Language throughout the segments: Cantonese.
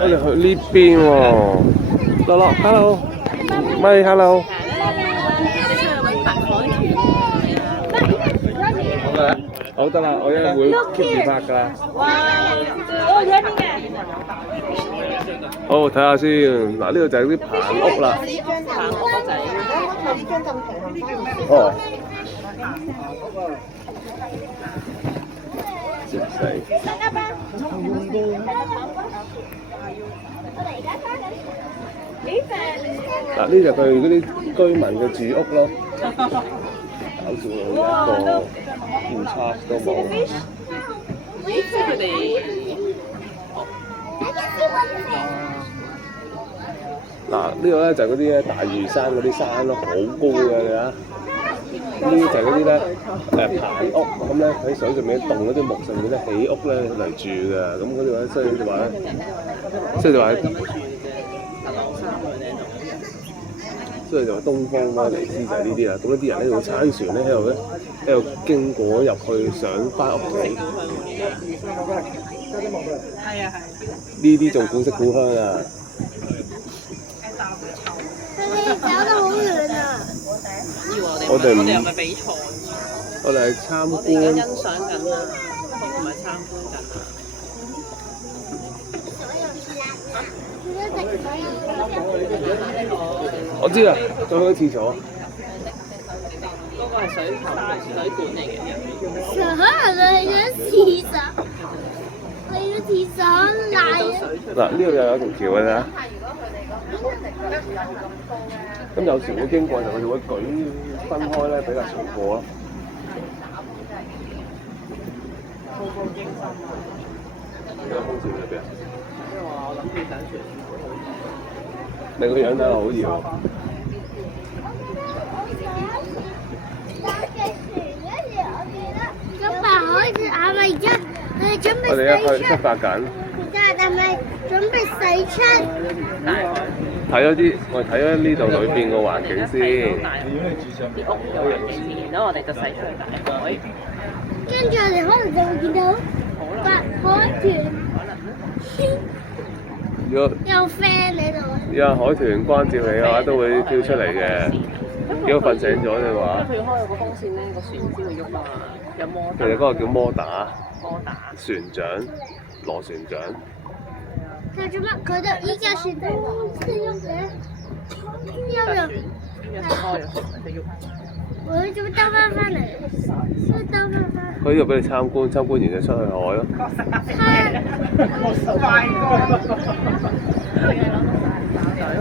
我哋去呢邊喎，樂樂，hello，咪 hello。好得啦，我一陣會 keep 住拍㗎啦。好，睇下先。嗱，呢度就係啲棚屋啦。哦。接死。嗱，呢就佢嗰啲居民嘅住屋咯。搞笑啊！一個連插都冇。即係佢哋。嗱，呢個咧就係嗰啲咧大嶼山嗰啲山咯，好高嘅你睇。呢啲就係嗰啲咧棚屋，咁咧喺水上面棟嗰啲木上面咧起屋咧嚟住嘅，咁嗰啲話所以就話咧，所以就話東方威尼斯就係呢啲啦。咁呢啲人咧用撐船咧喺度經過入去上翻屋企。係啊係。呢啲仲古色古香啊！走得好遠啊！我哋係咪比賽？我哋係參觀。欣賞緊啊，唔係參觀緊啊。我知啦，再去廁所。嗰個係水管嚟嘅。可能去咗廁所，去咗廁所瀨啊！嗱，呢度又有條橋嘅咋？咁有時會經過就佢哋會舉分開咧，比較長過咯。呢個風扇喺邊啊？因為我諗住等船。你個樣睇落好易喎。咁爸開始係咪而家佢哋準備我哋一去出發緊。係咪準備洗出？睇咗啲，我哋睇咗呢度裏邊個環境先。啲屋嘅環境，然之後我哋就駛出去大海。跟住我哋可能就會見到海豚，如果有 friend 喺度。有海豚關照你嘅話，都會跳出嚟嘅。如果瞓醒咗嘅話，佢要開個風扇咧，個船先會喐啊嘛，有摩打。其實嗰個叫摩打。摩打。船長，螺旋槳。但做乜佢哋依家船都識喐嘅？邊有開咗船就喐。佢做乜兜翻嚟？兜翻翻。佢呢度俾你參觀，參觀完就出去海咯。好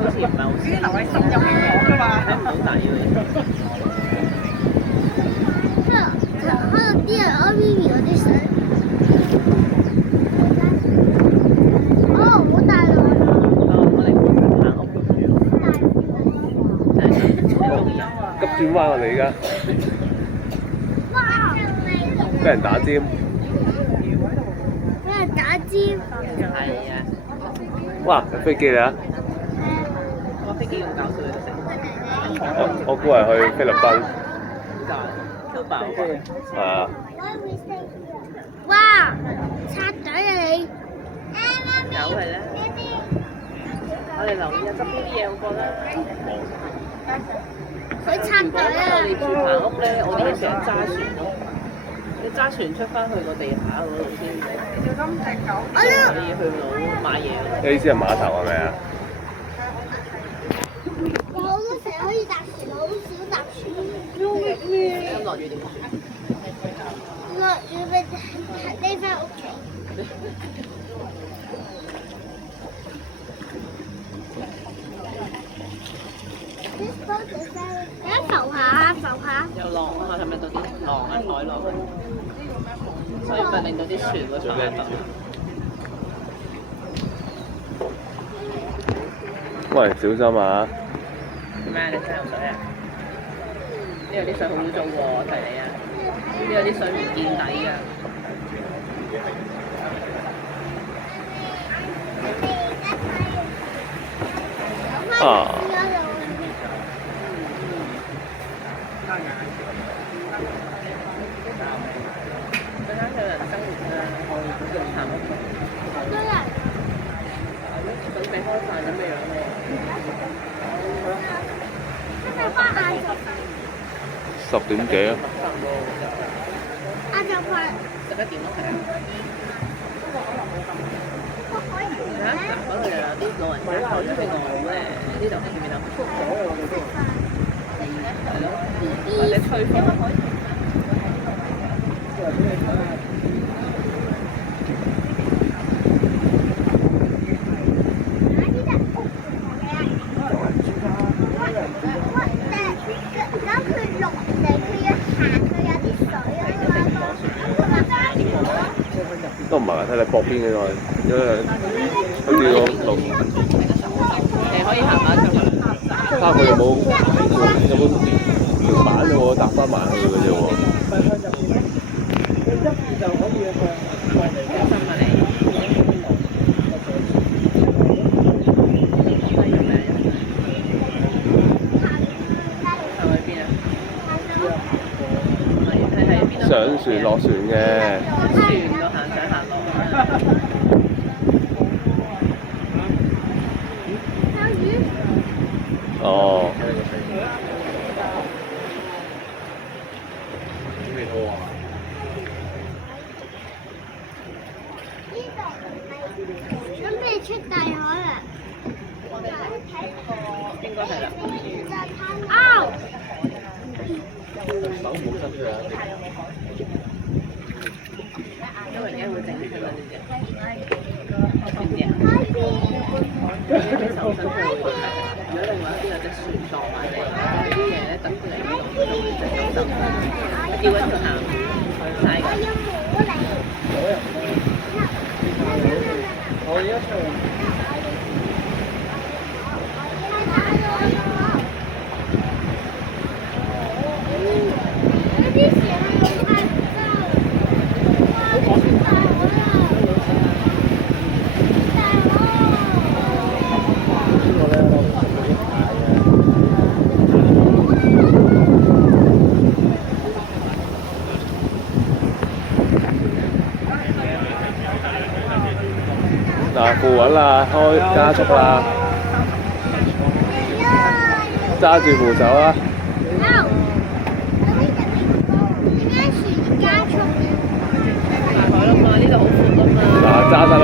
似唔係好似留喺心入面講㗎嘛，好大嘅。可能啲人屙咪咪嗰啲水。哦，好大路啊！我哋行屋住。急轉彎啊！你而家哇！俾人打尖。俾人打尖。係啊。哇！有飛機嚟啊！我飛機咁搞笑你都識。我估係去菲律賓。超爆嘅。係啊。哇！插隊啊你！有係咧。我哋留意下側邊啲嘢好過啦。佢插隊啊！我哋住棚屋咧，我哋成日揸船咯。你揸船出翻去個地下嗰度先。可以去到買嘢。你意思係碼頭係咪啊？有好多時可以搭船，好少搭船。咁落雨點？落雨咪匿翻屋企。浮下浮下。有浪啊！係咪到啲浪啊？海浪，所以咪令到啲船會浮喺度。喂，小心啊！做咩？你真係游水啊？呢度啲水好污糟喎！我提你啊！呢度啲水唔見底㗎。啊！對啊，準備開飯咁嘅樣喎。真係翻晏晝10點幾啊？晏晝飯。11點咯，係啊。嚇！嗰度又有啲老人家坐咗喺外咧，呢度見唔見到？係咯，或者吹風。都唔係話睇你駁邊嘅喎，因為好似個路，你可以行下出去。睇下佢有冇條板喎，搭翻埋去嘅啫喎。上船落船嘅。船都行上行落啦。哦。準備出大海啦！應該係啦。啊！手冇伸出嚟。因為而家會整出嗰啲嘅，知唔知啊？啲手伸出嚟會睇。如果另外一邊有隻船撞埋嚟，啲嘢咧突出嚟呢度，就會隻手吊一條鹹晒㗎。我而家出嚟。有啲時候用拍照，哇！出大海啦！出大嗱，扶穩啦，開加速啦，揸住扶手啦。大海啦嘛，呢度好闊啊嘛。嗱，揸得啦。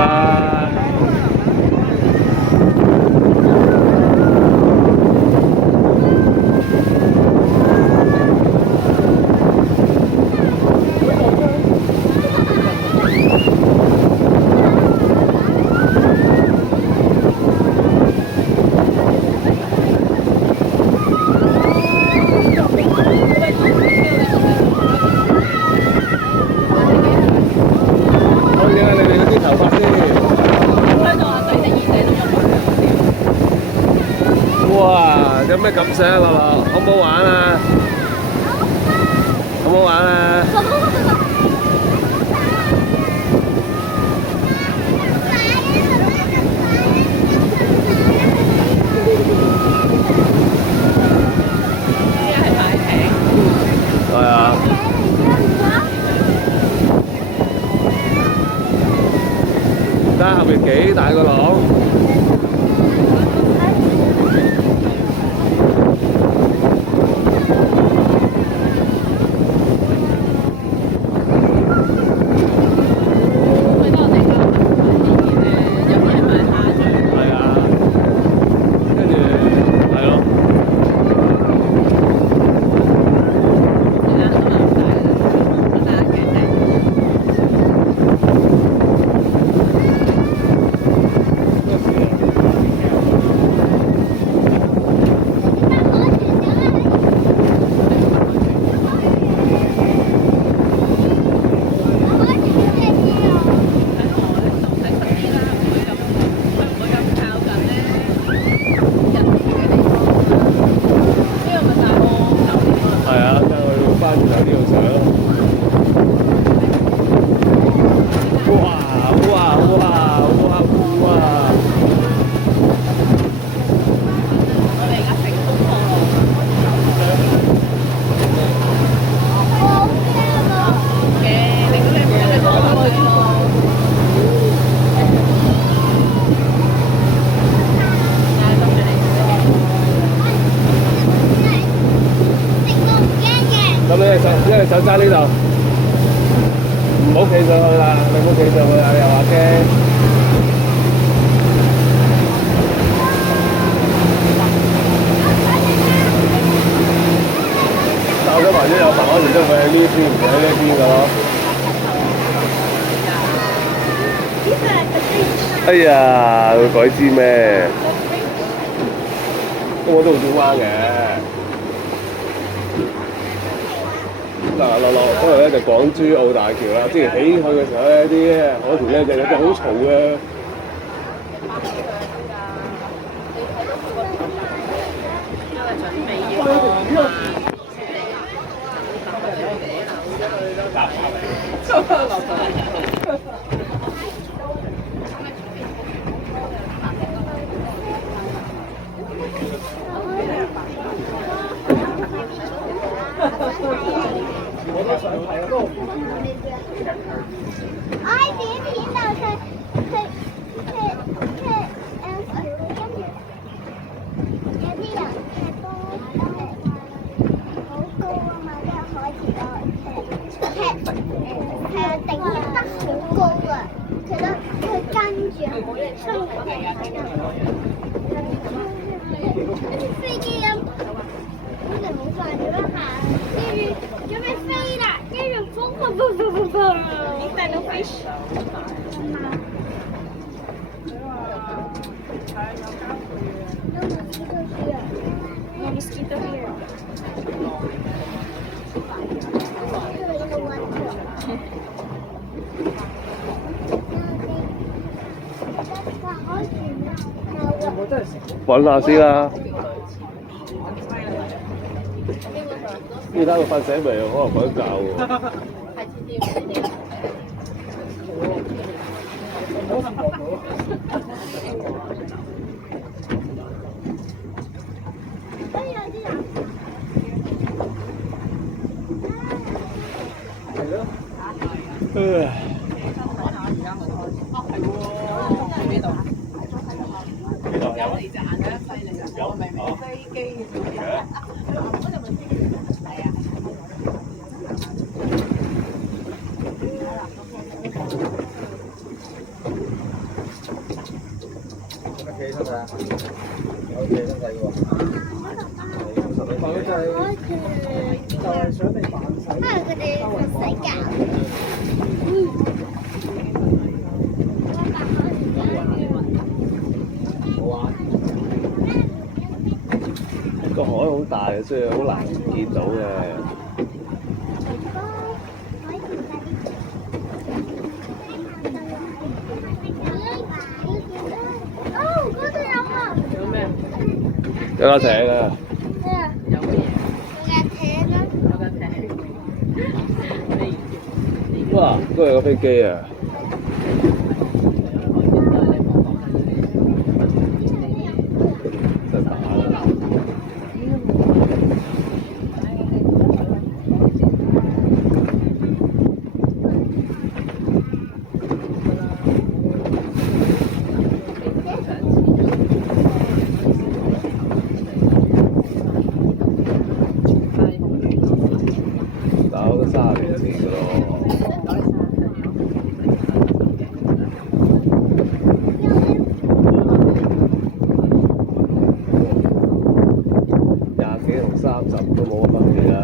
有咩感想啊，樂樂？好唔好玩啊？好唔好玩啊？係啊。睇下後面幾大個浪。將隻手揸呢度，唔好企上去啦，你唔好企上去啦，又話驚。但咗或者有可能都會喺呢邊，唔喺呢邊㗎咯。哎呀，佢鬼知咩？我都好少彎嘅。嗱，落嗰度咧就港珠澳大橋啦。之前起去嘅時候咧，啲海豚咧日日都好嘈嘅。I點片就有啲人踢波好高啊嘛，即係海豚踢定得好高啊，佢跟住飛機咁，我哋好快咁樣行，跟住準備飛啦，跟住砰！帶到 fish。No mosquito here. 揾下先啦。呢睇佢瞓醒未？可能瞓緊覺喎。個海好大嘅，所以好難見到嘅。有架艇啊！有乜嘢？有架艇啊！有架艇。哇！都係個飛機啊！真係打啦！打咗都30年前㗎咯。20幾同30都冇乜分別啦。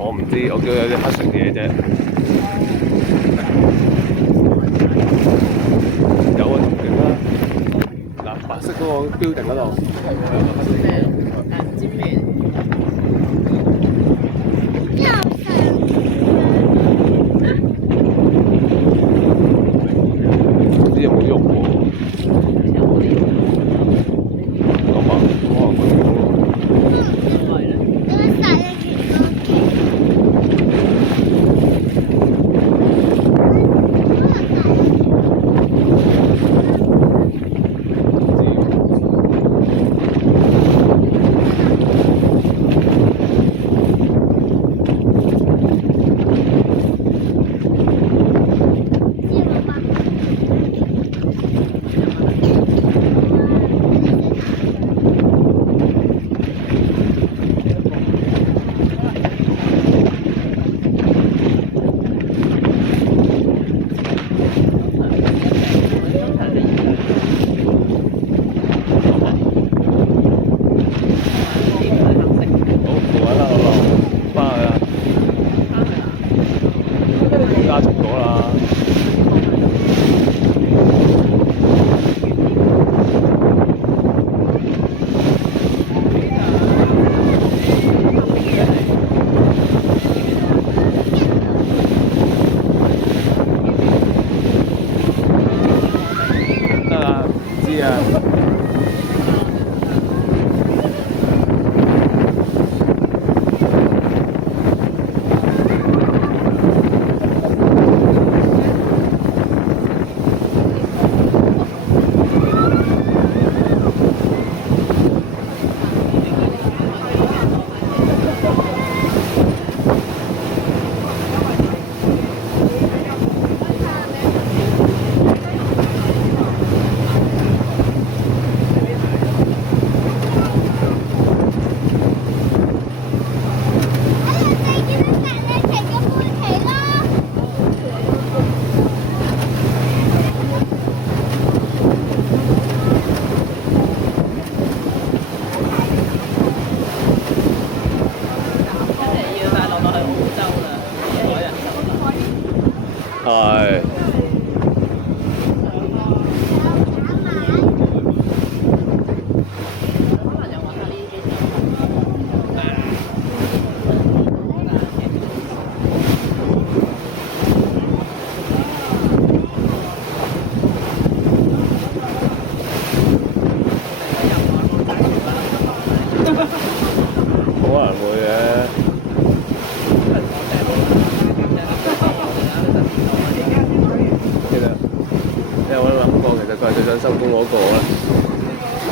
我唔知，我叫有啲黑色嘅嘢啫。有啊，仲勁啦！嗱，白色嗰個標定嗰度。唔知咩？唔知有冇喐喎？咁啊，可能佢喐咯。係。可能會嘅。其實你有冇諗過，其實佢係最想收工嗰個咧？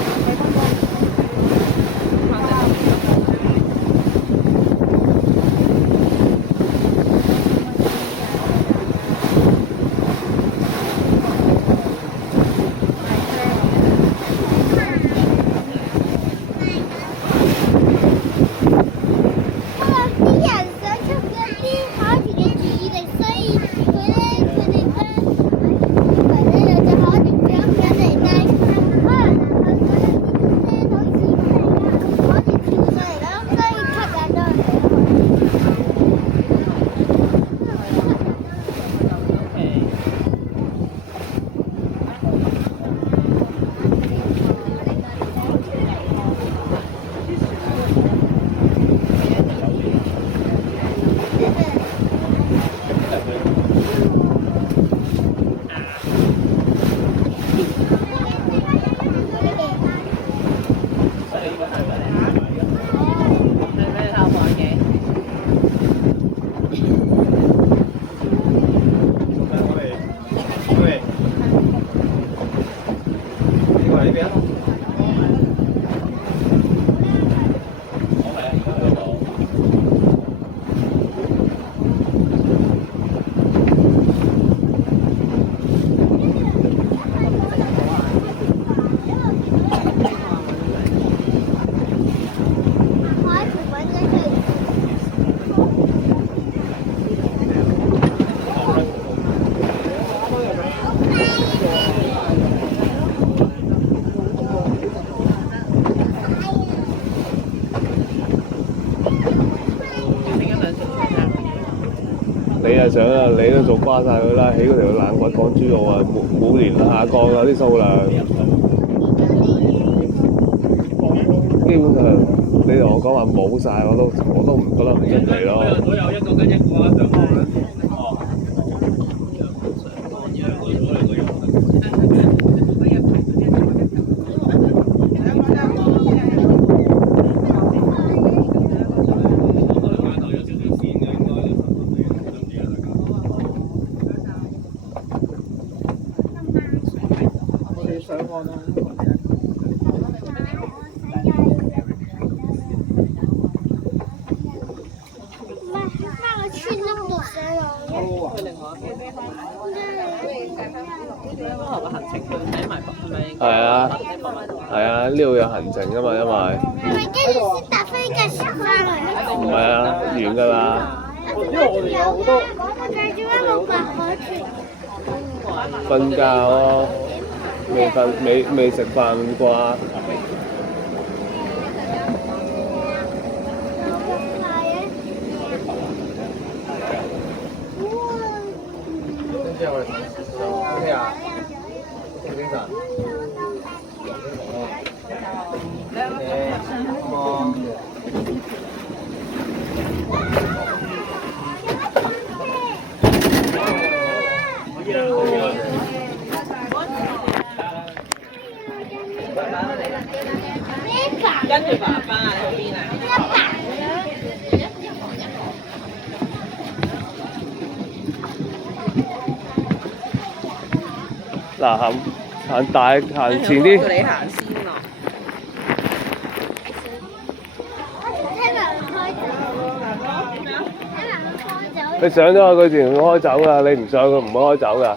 你啊想啊，你都做瓜晒佢啦，起嗰條冷骨港珠澳啊，每年下降啊啲數量，基本上你同我講話冇晒，我都唔覺得唔出奇咯。都有一個跟一個啊，上岸啦。哦。係啊，係啊，呢度有行程㗎嘛，因為係咪跟住先搭飛機船翻嚟？唔係啊，完㗎啦。但係做咩冇白海豚？瞓覺咯，未食飯啩？咩啊？精唔精神？跟住爸爸喺邊啊？嗱，行前啲。叫你行先咯。你上咗去佢自然會開走㗎，你唔上佢唔會開走㗎。